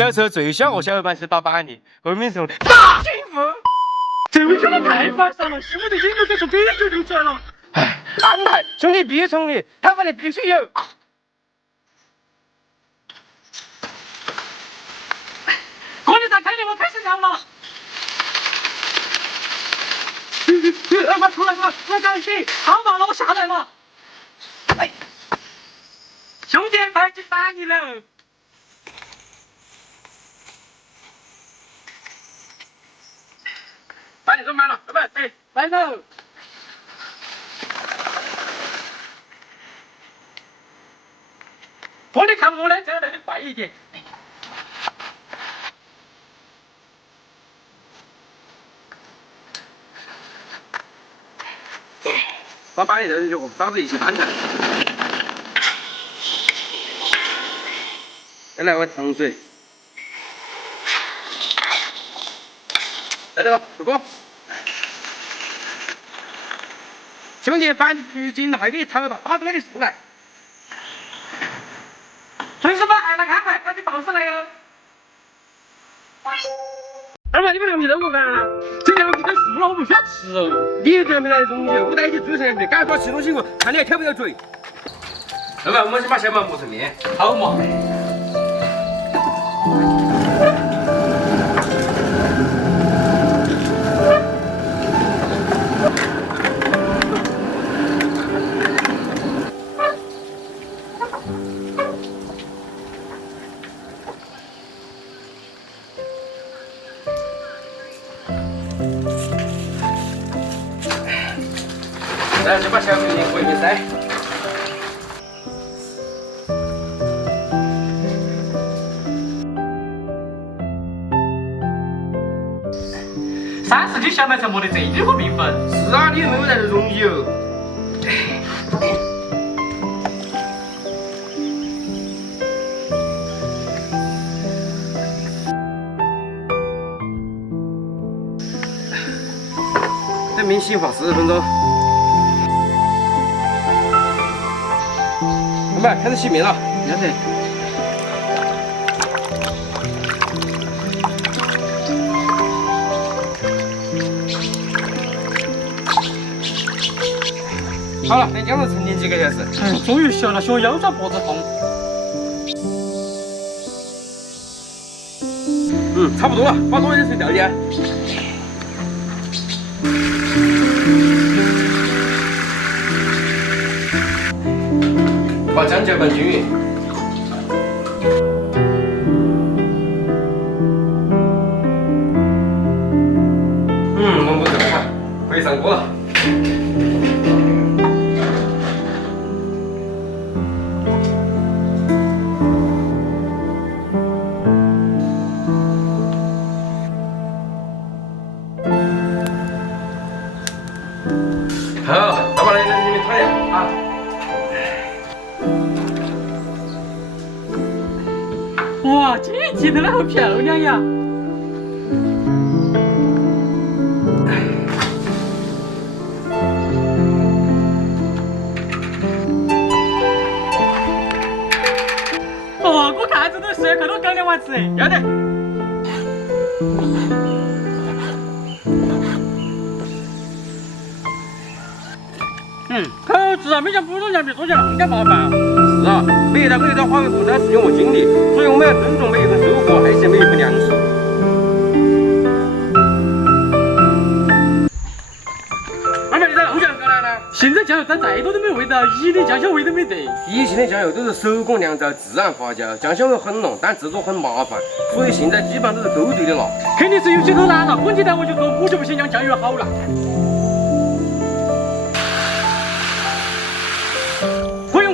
小时候最小个小伙伴是88年，后面是大幸福。这位兄弟太烦上了，幸福的眼泪都从鼻就流出来了。哎，安排兄弟别冲你，他们的必须有。过年在开年我开始讲了。我出来了，我赶紧，好嘛，那我下来了。哎，兄弟，快去打你了。把你都买了，拜拜，哎，来喽。我你看我的这个快一点。把你这就导致一起翻腾。再来碗糖水。来这个，入锅。兄弟，把鱼筋来给炒了吧，打出来的出来。随时把海来安排，赶紧到上来哟。二妹，你们凉皮肉不干？这凉皮太素了，我不喜欢吃哦。你凉皮来容易，我带你去煮成凉皮，赶快吃东西我看你还挑不挑嘴。二妹，我们先把小毛磨成面。好嘛。来，就把小米给回去塞。30斤小麦才磨得这么个面粉。是啊，你妹妹来的容易哦。这面洗发40分钟。老板，开始洗面了。要得。好了，等姜子沉淀几个小时。终于学了，学腰酸脖子痛。差不多了，把多余的水掉进。把姜搅拌均匀。浓度正好，可以上锅了。好，再把那个里面炒掉啊。哇，这鸡蛋好漂亮呀！哦，我看着都12块多搞2碗吃，要得。好吃啊！没像普通凉皮做起来那么干麻烦。是啊，每一道都花费不少时间和精力，所以我们要尊重每一份收获，爱惜每一份粮食。二妹，你在弄酱搞来了？现在酱油蘸再多都没味道，一点酱香味都没得。以前的酱油都是手工酿造、自然发酵，酱香味很浓，但制作很麻烦，所以现在基本上都是勾兑的了。肯定是有些偷懒了，滚鸡蛋我就说，我就不嫌酱油好了。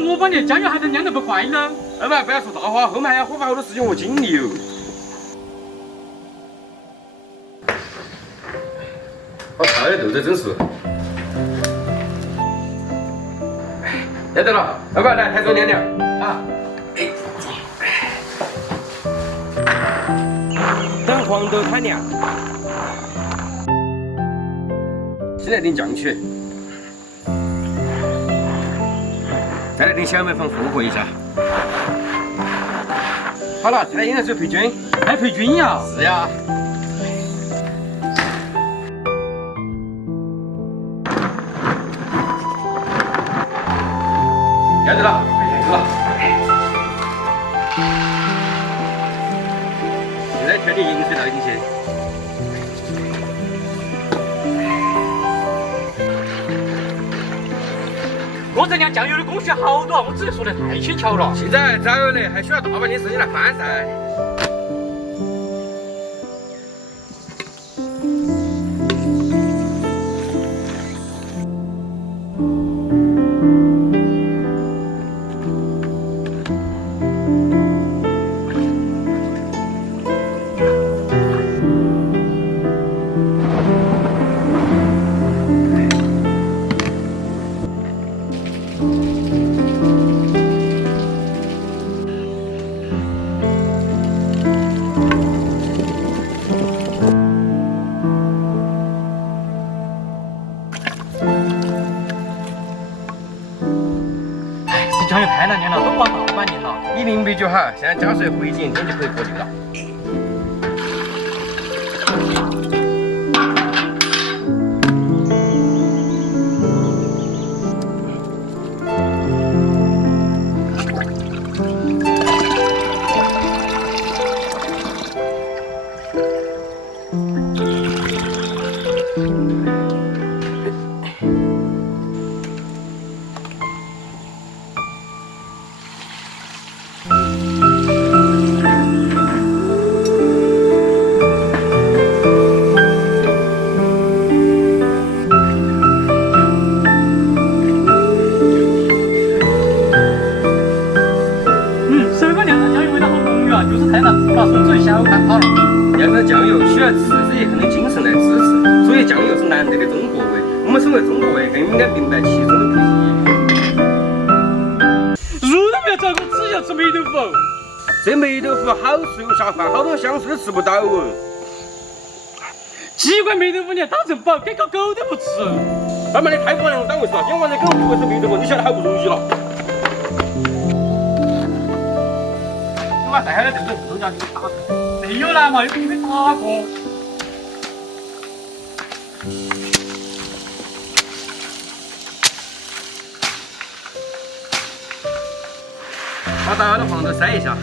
我帮你酱油还能酿得不快呢？二妹，不要说大话，后面还要花费好多时间和精力哦。把菜的豆子蒸熟。要得了，二妹来台桌晾晾啊。等黄豆摊凉。先来点酱曲。再来点小麦粉混合一下。好了，再来胭脂水配均。还配菌呀？是呀。要得了，快开始了。现在调点盐水倒进去。我这酿酱油的工序好多，我只是说的太轻巧了。现在早有嘞，还需要大半天时间来翻噻。酱油太难酿了，都把大板酿了。你明白就好，现在加水回碱，天就可以过滤了。就是太难做了，松嘴小看好了。酿成酱油需要自己很的精神来支持，所以酱油是难得的中国味。我们身为中国胃，更应该明白其中的不易。肉都不要找我，只要吃霉豆腐。这霉豆腐好吃又下饭，好多乡村都吃不到哦。奇怪，霉豆腐你还当成宝，给个狗都不吃。他妈的太不把人当回事了，今晚上狗不会吃霉豆腐，你晓得好不容易了。带下来这个豆角给你打开，没有啦嘛，又给你打过。把大的黄豆塞一下。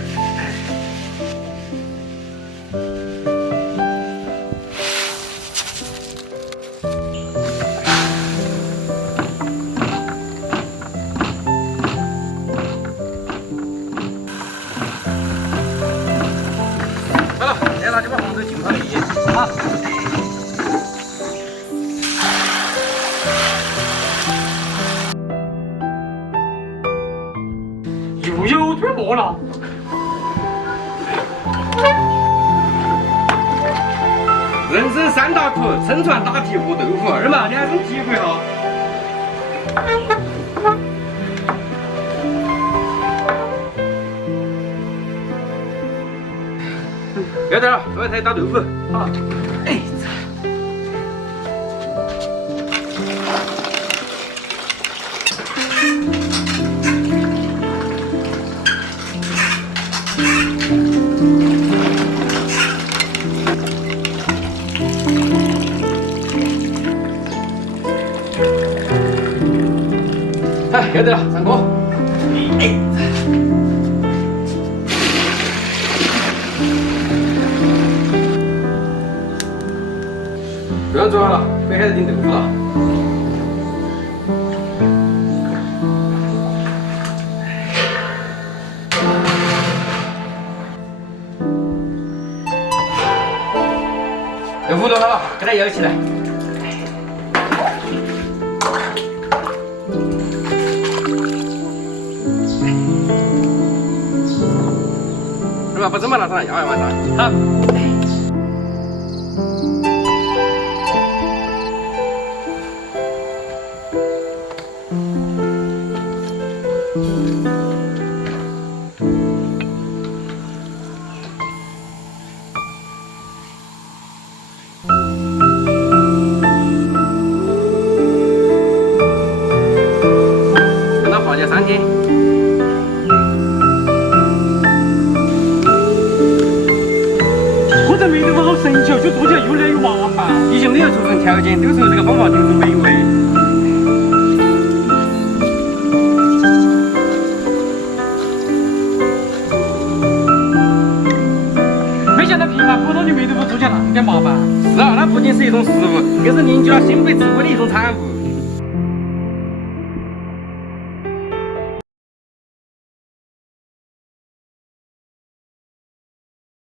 好。又有点磨了。人生三大苦：撑船、打皮、和豆腐。二毛，你还真体会哈。要得了，做菜打豆腐。好。哎。哎，要得了，上锅。哎。这样做好了，可以开始订豆腐了。豆腐做好了，给它舀起来。是吧？不这么拿上，摇一晚上。好。让它发酵3天。做成霉豆腐好神奇哦，就做起来越来越麻烦。一切没有促成条件，都说这个方法就是美味。没想到平凡普通的霉豆腐做起来那么麻烦。是啊，它不仅是一种食物，更是凝聚了新北智慧的一种产物。